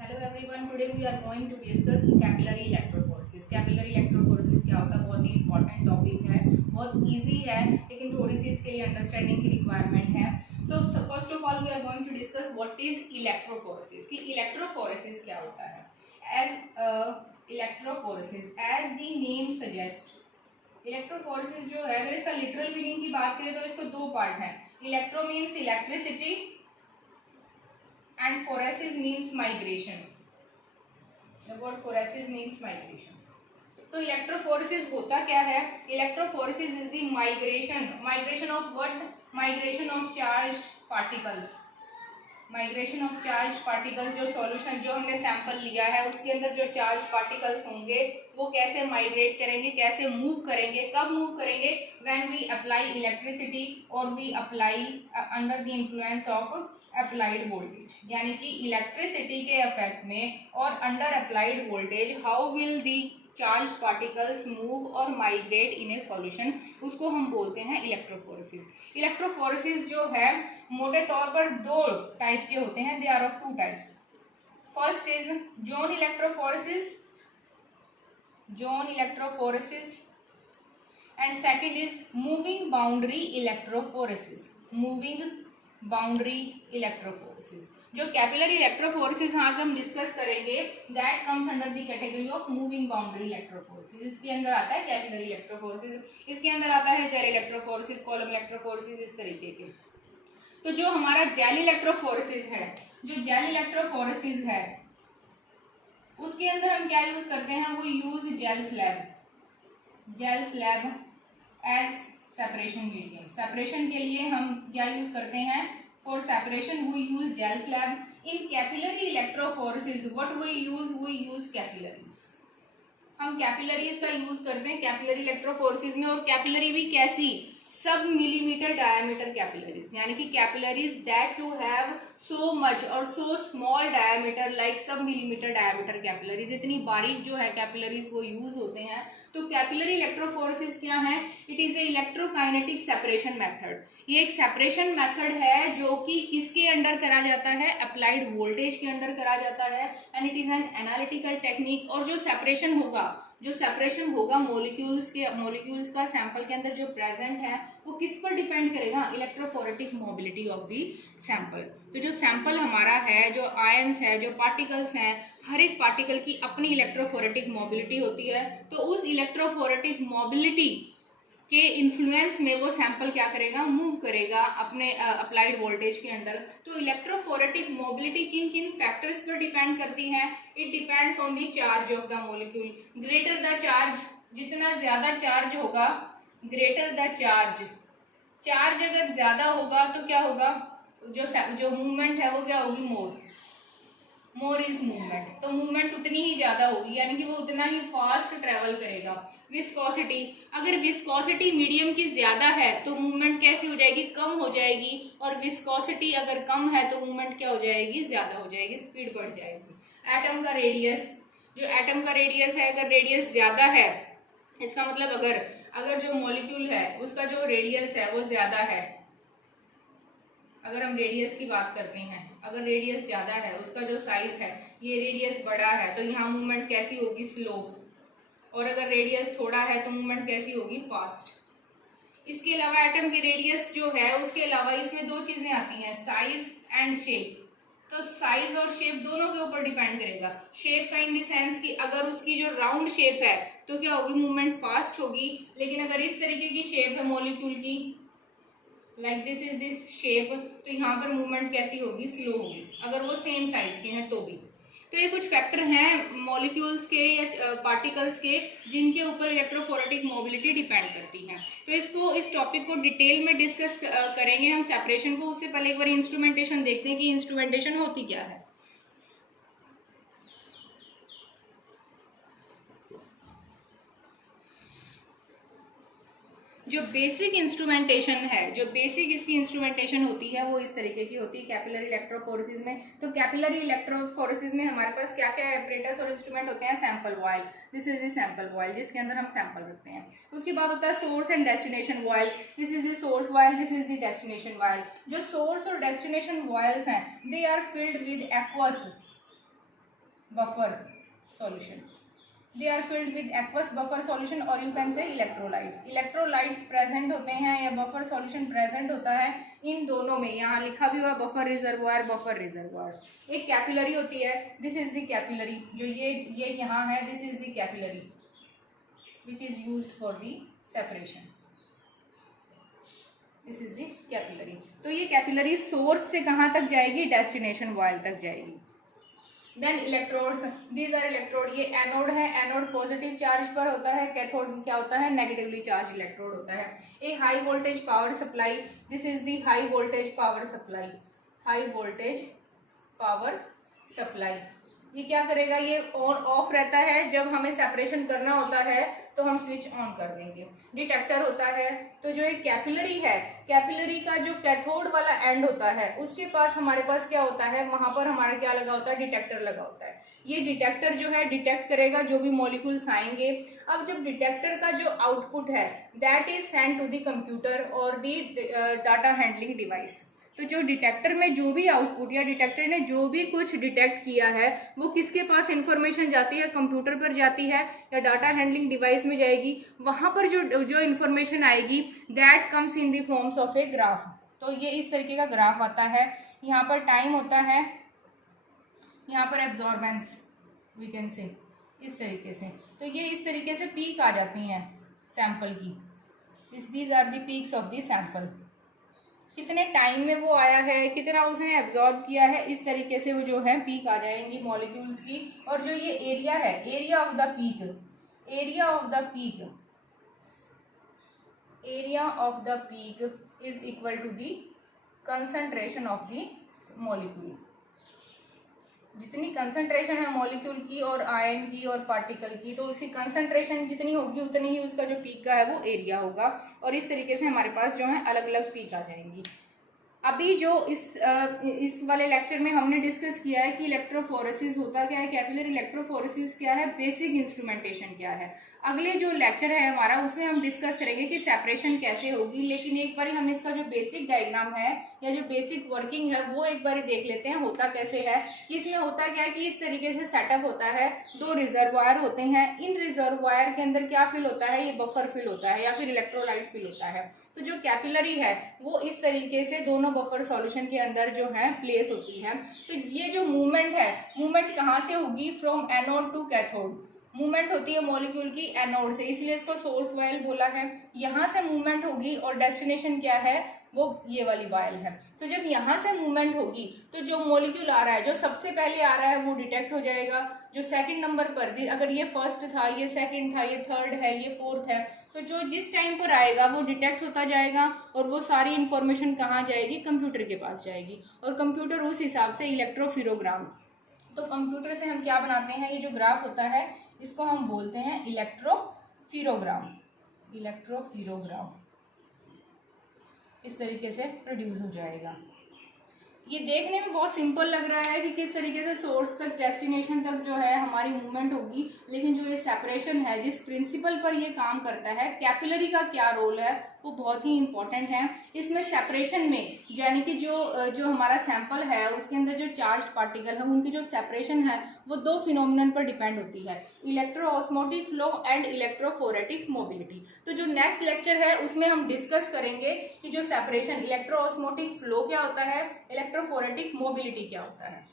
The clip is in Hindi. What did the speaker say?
Hello everyone, today we are going to discuss capillary electrophoresis. Capillary electrophoresis क्या होता है? बहुत ही इंपॉर्टेंट टॉपिक है, बहुत इजी है, लेकिन थोड़ी सी इसके लिए अंडरस्टैंडिंग की रिक्वायरमेंट है। So first of all we are going to discuss what is electrophoresis, कि इलेक्ट्रोफोरेसिस क्या होता है। As electrophoresis as the name suggest, electrophoresis जो है, अगर इसका लिटरल मीनिंग की बात करें तो इसको दो पार्ट हैं। Electro means electricity and phoresis means migration. The word phoresis means migration. So electrophoresis होता क्या है? Electrophoresis is the migration of what? Migration of charged particles. Migration of charge particles, जो सॉल्यूशन जो हमने सैंपल लिया है उसके अंदर जो चार्ज पार्टिकल्स होंगे वो कैसे माइग्रेट करेंगे, कैसे मूव करेंगे, कब मूव करेंगे? व्हेन वी अप्लाई इलेक्ट्रिसिटी और we apply under the influence of applied voltage, यानी कि इलेक्ट्रिसिटी के इफेक्ट में और under applied voltage how will the charge particles move और माइग्रेट इन ए सॉल्यूशन, उसको हम बोलते हैं इलेक्ट्रोफोरेसिस। इलेक्ट्रोफोरेसिस जो है मोटे तौर पर दो टाइप के होते हैं, they are of two types. First is zone electrophoresis and second is moving boundary electrophoresis. जो कैपिलरी इलेक्ट्रोफोरेसिस आज हम डिस्कस करेंगे that comes under the category of moving boundary electrophoresis. इसके अंदर आता है कैपिलरी इलेक्ट्रोफोरेसिस, इसके अंदर आता है जेल इलेक्ट्रोफोरेसिस, कॉलम इलेक्ट्रोफोरेसिस, इस तरीके के। तो जो हमारा जेल इलेक्ट्रोफोरेसिस है, उसके अंदर हम क्या यूज करते हैं? वो use gel slab as separation medium. Separation के लिए हम क्या यूज करते हैं? For separation we use gel slab. In capillary electrophoresis what we use capillaries. हम कैपिलरीज का यूज करते हैं कैपिलरी इलेक्ट्रोफोरेसिस में। और कैपिलरी भी कैसी? सब मिलीमीटर डायमीटर कैपिलरीज, यानी कि capillaries that to have so much और so small diameter like sub millimetre diameter capillaries, इतनी बारीक जो है कैपिलरीज वो यूज होते हैं। तो कैपिलरी इलेक्ट्रोफोरेसिस क्या है? It is a electrokinetic separation method. ये एक सेपरेशन मेथड है जो कि किसके अंडर करा जाता है? अप्लाइड वोल्टेज के अंडर करा जाता है, and it is an analytical technique. और जो सेपरेशन होगा मॉलिक्यूल्स का सैंपल के अंदर जो प्रेजेंट है वो किस पर डिपेंड करेगा? Electrophoretic mobility of the sample. तो जो सैंपल हमारा है, जो आयंस है, जो पार्टिकल्स हैं, हर एक पार्टिकल की अपनी इलेक्ट्रोफोरेटिक मोबिलिटी होती है। तो उस इलेक्ट्रोफोरेटिक मोबिलिटी के इन्फ्लुएंस में वो सैंपल क्या करेगा? मूव करेगा अपने अप्लाइड वोल्टेज के अंडर। तो इलेक्ट्रोफोरेटिक मोबिलिटी किन किन फैक्टर्स पर डिपेंड करती है? It depends on the charge of the molecule. Greater the charge, जितना ज्यादा चार्ज होगा, ग्रेटर द चार्ज अगर ज्यादा होगा तो क्या होगा? जो मूवमेंट है वो क्या होगी? More is movement. तो मूवमेंट उतनी ही ज्यादा होगी, यानी कि वो उतना ही फास्ट ट्रेवल करेगा। विस्कोसिटी, अगर विस्कोसिटी मीडियम की ज्यादा है तो मूवमेंट कैसी हो जाएगी? कम हो जाएगी। और विस्कोसिटी अगर कम है तो मूवमेंट क्या हो जाएगी? ज्यादा हो जाएगी, स्पीड बढ़ जाएगी। एटम का रेडियस, जो एटम का रेडियस है, अगर रेडियस ज्यादा है, इसका मतलब अगर जो मॉलिक्यूल है उसका जो रेडियस है वो ज्यादा है, अगर हम रेडियस की बात करते हैं, अगर रेडियस ज्यादा है, उसका जो साइज है, ये रेडियस बड़ा है, तो यहाँ मूवमेंट कैसी होगी? स्लो। और अगर रेडियस थोड़ा है तो मूवमेंट कैसी होगी? फास्ट। इसके अलावा एटम के रेडियस जो है उसके अलावा इसमें दो चीजें आती हैं, साइज एंड शेप। तो साइज और शेप दोनों के ऊपर डिपेंड करेगा। शेप का इन द सेंस कि अगर उसकी जो राउंड शेप है तो क्या होगी? मूवमेंट फास्ट होगी। लेकिन अगर इस तरीके की शेप है मॉलिक्यूल की, like this is this shape, तो यहाँ पर मूवमेंट कैसी होगी? स्लो होगी, अगर वो सेम साइज के हैं तो भी। तो ये कुछ फैक्टर हैं मॉलिक्यूल्स के या पार्टिकल्स के जिनके ऊपर इलेक्ट्रोफोरेटिक मोबिलिटी डिपेंड करती है। तो इस टॉपिक को डिटेल में डिस्कस करेंगे हम सेपरेशन को। उससे पहले एक बार इंस्ट्रूमेंटेशन देखते हैं कि इंस्ट्रूमेंटेशन होती क्या है। जो बेसिक इंस्ट्रूमेंटेशन है, जो बेसिक इसकी इंस्ट्रूमेंटेशन होती है वो इस तरीके की होती है कैपिलरी इलेक्ट्रोफोरेसिस में। तो कैपिलरी इलेक्ट्रोफोरेसिस में हमारे पास क्या क्या एपरेटस और इंस्ट्रूमेंट होते हैं? Sample vial, this is the sample vial जिसके अंदर हम सैंपल रखते हैं। उसके बाद होता है source and destination vial, this is the source vial, this is the destination vial. जो सोर्स और डेस्टिनेशन वॉयल्स हैं they are filled with aqueous, buffer solution. They are filled with aqueous buffer solution or you can say electrolytes. Electrolytes present होते हैं या buffer solution present होता है इन दोनों में. यहाँ लिखा भी हुआ buffer reservoir. एक कैपिलरी होती है, this is the capillary, जो ये यहाँ है, this is the capillary which is used for the separation. This is the capillary. तो ये कैपिलरी सोर्स से कहाँ तक जाएगी? डेस्टिनेशन वायल तक जाएगी. Then electrodes, these are electrode. ये एनोड है, एनोड पॉजिटिव चार्ज पर होता है, कैथोड क्या होता है? नेगेटिवली चार्ज इलेक्ट्रोड होता है. A high voltage power supply, this is the high voltage power supply. High voltage power supply ये क्या करेगा? ये ऑन ऑफ रहता है. जब हमें सेपरेशन करना होता है तो हम स्विच ऑन कर देंगे. डिटेक्टर होता है. तो जो एक कैपिलरी है, कैपिलरी का जो कैथोड वाला एंड होता है उसके पास हमारे पास क्या होता है? वहां पर हमारा क्या लगा होता है? डिटेक्टर लगा होता है. ये डिटेक्टर जो है डिटेक्ट करेगा जो भी मॉलिक्यूल्स आएंगे. अब जब डिटेक्टर का जो आउटपुट है that is send to the computer और द डाटा हैंडलिंग डिवाइस. तो जो डिटेक्टर में जो भी आउटपुट या डिटेक्टर ने जो भी कुछ डिटेक्ट किया है वो किसके पास इंफॉर्मेशन जाती है? कंप्यूटर पर जाती है या डाटा हैंडलिंग डिवाइस में जाएगी. वहां पर जो इंफॉर्मेशन आएगी that comes in the forms of a graph. तो ये इस तरीके का ग्राफ आता है. यहाँ पर टाइम होता है, यहाँ पर एब्जॉर्बेंस वी कैन से इस तरीके से. तो ये इस तरीके से पीक आ जाती हैं सैंपल की. These are the peaks of the sample. कितने टाइम में वो आया है, कितना उसने एब्जॉर्ब किया है, इस तरीके से वो जो है पीक आ जाएंगी मॉलिक्यूल्स की. और जो ये एरिया है, area of the peak, area of the peak, area of the peak is equal to the concentration of the molecule. जितनी कंसंट्रेशन है मॉलिक्यूल की और आयन की और पार्टिकल की, तो उसकी कंसंट्रेशन जितनी होगी उतनी ही उसका जो पीक का है वो एरिया होगा. और इस तरीके से हमारे पास जो है अलग अलग पीक आ जाएंगी. अभी जो इस वाले लेक्चर में हमने डिस्कस किया है कि इलेक्ट्रोफोरेसिस होता क्या है, कैपिलरी इलेक्ट्रोफोरेसिस क्या है, बेसिक इंस्ट्रूमेंटेशन क्या है. अगले जो लेक्चर है हमारा उसमें हम डिस्कस करेंगे कि सेपरेशन कैसे होगी. लेकिन एक बार हम इसका जो बेसिक डायग्राम है या जो बेसिक वर्किंग है वो एक बार देख लेते हैं होता कैसे है. कि इसमें होता क्या है कि इस तरीके से सेटअप होता है. 2 रिजर्वायर होते हैं. इन रिजर्वायर के अंदर क्या फिल होता है? ये बफर फिल होता है या फिर इलेक्ट्रोलाइट फिल होता है. तो जो कैपिलरी है वो इस तरीके से दोनों बफर सॉल्यूशन के अंदर जो है प्लेस होती है. तो ये जो मूवमेंट है, मूवमेंट कहाँ से होगी? From anode to cathode. Movement होती है मॉलिक्यूल की एनोड से, इसलिए इसको सोर्स वायल बोला है. यहाँ से मूवमेंट होगी और डेस्टिनेशन क्या है? वो ये वाली वायल है. तो जब यहाँ से मूवमेंट होगी तो जो मॉलिक्यूल आ रहा है, जो सबसे पहले आ रहा है वो डिटेक्ट हो जाएगा. जो सेकंड नंबर पर, अगर ये फर्स्ट था, ये सेकंड था, ये थर्ड है, ये फोर्थ है, तो जो जिस टाइम पर आएगा वो डिटेक्ट होता जाएगा और वो सारी इंफॉर्मेशन कहाँ जाएगी? कंप्यूटर के पास जाएगी. और कंप्यूटर उस हिसाब से इलेक्ट्रोफिरोग्राम. तो कंप्यूटर से हम क्या बनाते हैं? ये जो ग्राफ होता है इसको हम बोलते हैं इलेक्ट्रोफिरोग्राम. इलेक्ट्रोफिरोग्राम इस तरीके से प्रोड्यूस हो जाएगा. ये देखने में बहुत सिंपल लग रहा है कि किस तरीके से सोर्स तक, डेस्टिनेशन तक जो है हमारी मूवमेंट होगी. लेकिन जो ये सेपरेशन है, जिस प्रिंसिपल पर ये काम करता है, कैपिलरी का क्या रोल है वो बहुत ही इंपॉर्टेंट है. इसमें सेपरेशन में यानी कि जो हमारा सैंपल है उसके अंदर जो चार्ज पार्टिकल है उनकी जो सेपरेशन है वो 2 फिनोमिनन पर डिपेंड होती है, इलेक्ट्रोऑस्मोटिक फ्लो एंड इलेक्ट्रोफोरेटिक मोबिलिटी. तो जो नेक्स्ट लेक्चर है उसमें हम डिस्कस करेंगे कि जो सेपरेशन, इलेक्ट्रोऑस्मोटिक फ्लो क्या होता है, इलेक्ट्रोफोरेटिक मोबिलिटी क्या होता है.